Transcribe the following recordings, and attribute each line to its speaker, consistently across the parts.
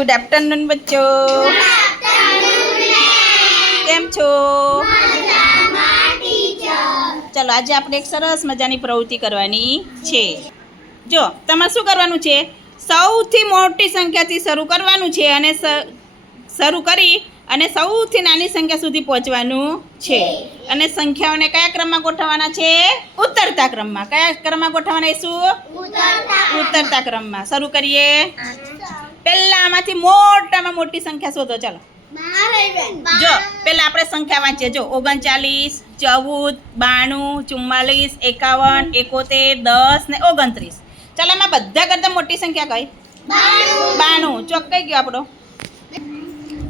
Speaker 1: Good afternoon બચ્ચો. કેમ છો? ચલો આજે આપણે એક સરસ મજાની પ્રવૃત્તિ કરવાની છે. જો તમારે શું કરવાનું છે? સૌથી મોટી સંખ્યાથી શરૂ કરવાનું છે અને શરૂ કરી અને સૌથી નાની સંખ્યા સુધી પહોંચવાનું છે. અને સંખ્યાઓને કયા ક્રમમાં ગોઠવવાના છે? ઉતરતા ક્રમમાં. કયા ક્રમમાં ગોઠવવાના શું? ઉતરતા ક્રમમાં. શરૂ કરીએ. પહેલા આમાંથી મોટામાં મોટી સંખ્યા શોધો ચાલો. જો પહેલા આપણે સંખ્યા વાંચીએ. જો ઓગણચાલીસ ચૌદ બાણું ચુમ્માલીસ એકાવન એકોતેર દસ ને ઓગણત્રીસ. ચાલો એમાં બધા કરતાં મોટી સંખ્યા કઈ? બાણું. ચોક કઈ ગયો આપણો?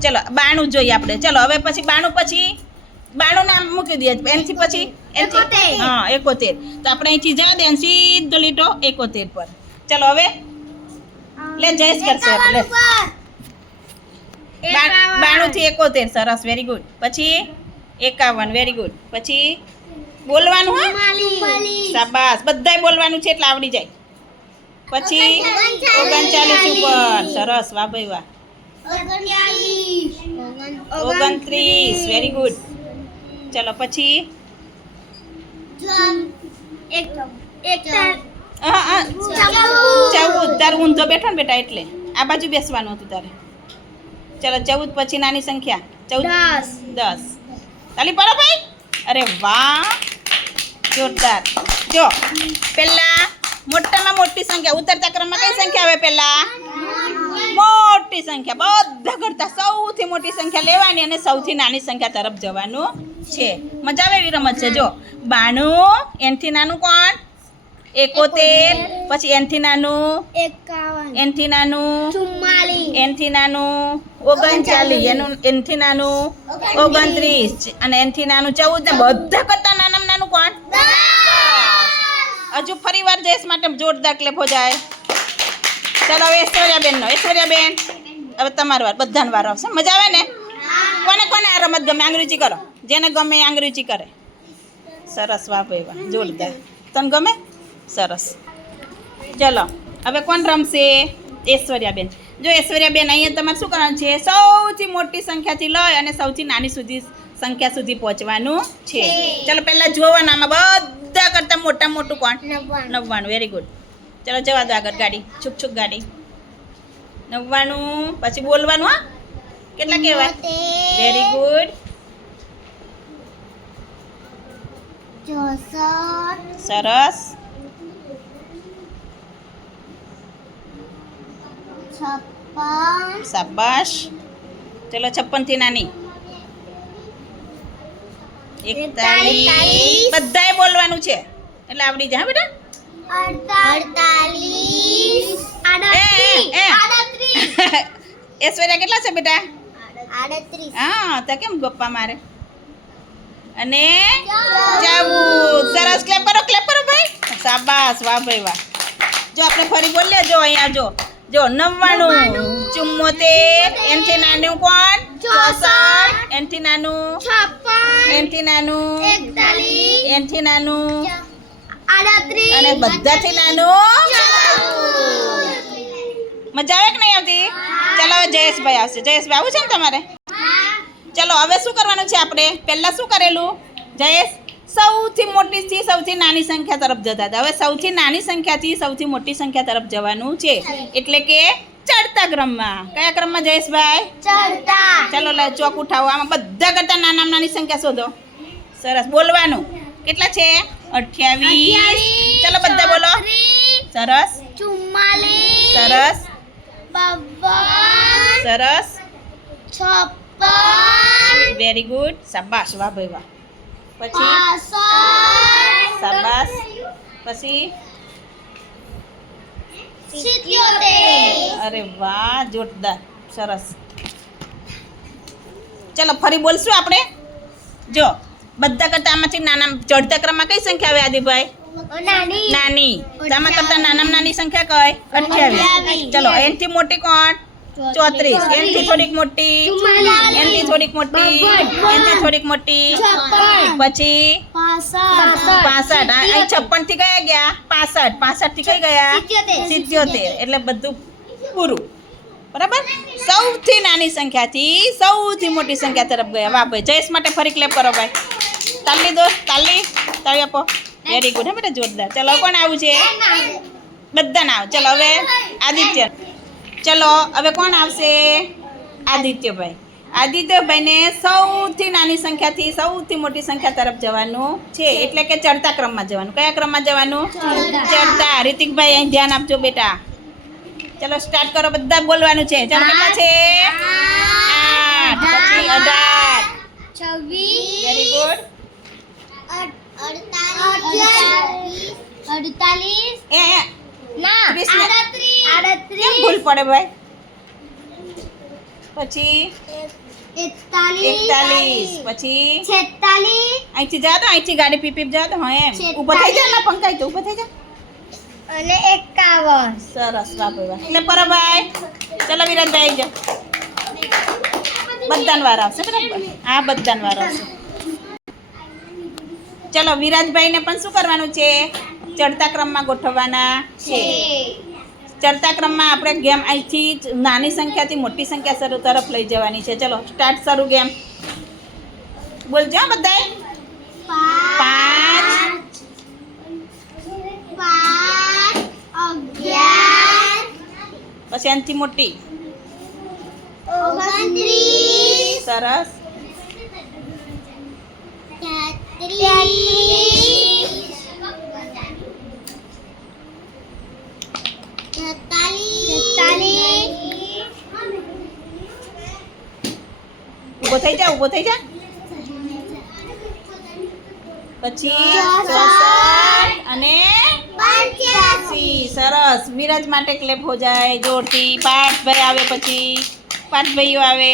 Speaker 1: ચલો બાણું જોઈએ આપણે. ચલો હવે પછી બાણું પછી? બાણું નામ મૂકી દઈએ. એનથી પછી? એનથી? હા એકોતેર. તો આપણે અહીંથી જવા દે સીધો લીટો એકોતેર પર. ચલો હવે? લે જયેશ કરશે લે. બા- બાણું થી એકોતેર સરસ વેરી ગુડ પછી એકાવન વેરી ગુડ પછી બોલવાનું સાબાસ શાબાશ. બધાય બોલવાનું છે એટલે આવડી જાય. પછી ઓગણચાલીસ. ઉપર. સરસ વાહ ભાઈ વાહ. ઓગણત્રીસ વેરી ગુડ ચલો પછી હા ચૌદ. તાર ઊંધો બેઠો ને બેટા એટલે. આ બાજુ બેસવાનું હતું તારે. ચલો ચૌદ પછી નાની સંખ્યા. ચૌદ. દસ. તાલી પડો ભાઈ. અરે વાહ. જોરદાર. જો. પહેલા મોટામાં મોટી સંખ્યા. ઉતરતા ક્રમમાં કઈ સંખ્યા આવે પહેલા મોટી સંખ્યા. બધા કરતા સૌથી મોટી સંખ્યા લેવાની અને સૌથી નાની સંખ્યા તરફ જવાનું છે. મજા આવે એવી રમત છે. જો. બાણું. એનથી નાનું કોણ? એકોતેર પછી એનથી નાનું એનથી નાનું એનથી નાનું ઓગણચાલીસ એનું એનથી નાનું ઓગણત્રીસ અને એનથી નાનું ચૌદ ને બધા કરતા નાનામાં નાનું કોણ? હજુ ફરી વાર જઈશ માટે જોરદાર ક્લેફો જાય. ચાલો હવે ઐશ્વર્યાબેનનો ઐશ્વર્યાબેન હવે તમારો વાર બધાનો વાર આવશે. મજા આવે ને? કોને કોને આ રમત ગમે? આંગળીચી કરો. જેને ગમે એ આંગળીચી કરે. સરસ વાહ ભાઈ વાહ જોરદાર. તને ગમે? સરસ. ચલો હવે કોણ રમશે? ઐશ્વર્યાબેન. જો ઐશ્વર્યાબેન અહીંયા તમારે શું કરવાનું છે? સૌથી મોટી સંખ્યાથી લઈ અને સૌથી નાની સુધી સંખ્યા સુધી પહોંચવાનું છે. ચલો પહેલાં જોવાના આમાં બધા કરતાં મોટા મોટું કોણ? નવ્વાણું. વેરી ગુડ ચલો જવા દો આગળ ગાડી. છુક છુક ગાડી. નવ્વાણું. પછી બોલવાનું હા? કેટલા કહેવાય? વેરી ગુડ સરસ. શાબાશ. ચલો છપ્પનથી નાની. એકતાલીસ. બધાએ બોલવાનું છે. એટલે આવડી જાય બેટા?
Speaker 2: અડતાલીસ.
Speaker 1: ઐશ્વર્યા કેટલા છે બેટા? હા તો કેમ ગપ્પા મારે? અને ચૌદ. સરસ. ક્લેપ કરો ક્લેપ કરો ભાઈ. શાબાશ. વાહ ભાઈ વાહ. જો આપણે ફરી બોલીએ જો અહીંયા જો. જો નવ્વાણું. ચુમ્મોતેર. એનથી નાનું કોણ? ચોસઠ. એનથી નાનું?
Speaker 2: છપ્પન.
Speaker 1: એનથી નાનું?
Speaker 2: એકતાલીસ.
Speaker 1: એનથી નાનું?
Speaker 2: આડત્રીસ.
Speaker 1: અને બધાથી નાનું? મજા આવે કે નહીં આવતી? ચાલો જયેશભાઈ આવશે. જયેશભાઈ આવું છે ને તમારે? ચલો હવે શું કરવાનું છે આપણે? પહેલાં શું કરેલું? જયેશ સૌથી મોટીથી સૌથી નાની સંખ્યા તરફ જતા હતા. હવે સૌથી નાની સંખ્યાથી સૌથી મોટી સંખ્યા તરફ જવાનું છે. એટલે કે ચડતા ક્રમમાં. કયા ક્રમમાં જયેશભાઈ?
Speaker 2: ચડતા.
Speaker 1: ચાલો લે ચોક ઉઠાવો. આમાં બધા કરતાં નાનામાં નાની સંખ્યા શોધો. સરસ. બોલવાનું. કેટલા છે? અઠ્યાવીસ. ચાલો બધા બોલો. સરસ. સરસ. સરસ.
Speaker 2: છપ્પન.
Speaker 1: વેરી ગુડ શાબાશ. વાહ ભાઈ વાહ. પછી શાબાશ. પછી? અરે વાહ જોરદાર. સરસ. ચલો ફરી બોલશું આપણે? જો બધા કરતા આમાંથી નાના ચડતા ક્રમમાં કઈ સંખ્યા આવે આદિભાઈ?
Speaker 2: નાની.
Speaker 1: નાની. આમાં કરતા નાનામાં નાની સંખ્યા કઈ? અઠ્યાવીસ. ચલો એનથી મોટી કોણ? ચોત્રીસ. એનથી થોડીક મોટી એનથી થોડીક મોટી એનથી થોડીક મોટી. પછી
Speaker 2: પાસઠ.
Speaker 1: અહીં છપ્પનથી કયા ગયા? પાસઠ. પાસઠથી કઈ ગયા?
Speaker 2: સિત્યોતેર.
Speaker 1: એટલે બધું પૂરું. બરાબર? સૌથી નાની સંખ્યાથી સૌથી મોટી સંખ્યા તરફ ગયા. વાહ ભાઈ જયેશ માટે ફરી ક્લેપ કરો ભાઈ. તાલી દોસ્ત તાલી. તાળી આપો. વેરી ગુડ હે બેટા જોરદાર. ચલો કોણ આવું છે? બધાને આવ. ચલો હવે આદિત્ય ચલો હવે કોણ આવશે? આદિત્યભાઈ. આદિત્યભાઈને સૌથી નાની સંખ્યાથી સૌથી મોટી સંખ્યા તરફ જવાનું છે. એટલે કે ચડતા ક્રમમાં જવાનું. કયા ક્રમમાં જવાનું? ચડતા. રિતિકભાઈ અહીં ધ્યાન આપજો બેટા. ચલો સ્ટાર્ટ કરો. બધા બોલવાનું છે. ચાલો કેટલા છે? આઠ. પછી અઢાર.
Speaker 2: છવ્વીસ.
Speaker 1: વેરી ગુડ
Speaker 2: અડતાલીસ.
Speaker 1: એ એ,
Speaker 2: ના
Speaker 1: કેમ ભૂલ પડે ભાઈ? પછી
Speaker 2: એકતાલીસ.
Speaker 1: પછી?
Speaker 2: છેતાલીસ.
Speaker 1: અહીંથી જા તો અહીંથી ગાડી પીપ પીપ જા તો હા એમ. ઊભો થઈ જા ના પંકાઈ તો ઊભો થઈ જા.
Speaker 2: અને એકાવન.
Speaker 1: સરસ વાહ એટલે પર ભાઈ ચલો વિરાજભાઈ આવી બધાને વાર આવશે બરાબર? હા બધાને વાર આવશે. ચલો વિરાજભાઈને પણ શું કરવાનું છે? ચડતા ક્રમમાં ગોઠવવાના છે. ચડતા ક્રમમાં આપણે ગેમ અહીંથી નાની સંખ્યાથી મોટી સંખ્યા શરૂ તરફ લઈ જવાની છે. ચલો સ્ટાર્ટ શરૂ ગેમ. બોલજો બધાય. પાંચ પછી એનથી મોટી. સરસ
Speaker 2: તેતાલીસ
Speaker 1: ઊભો થઈ જા ઊભો થઈ જા. પછી અને સરસ. મિરાજ માટે ક્લેપ હો જાય. જોરથી. પાઠભાઈ આવે પછી. પાઠભાઈઓ આવે.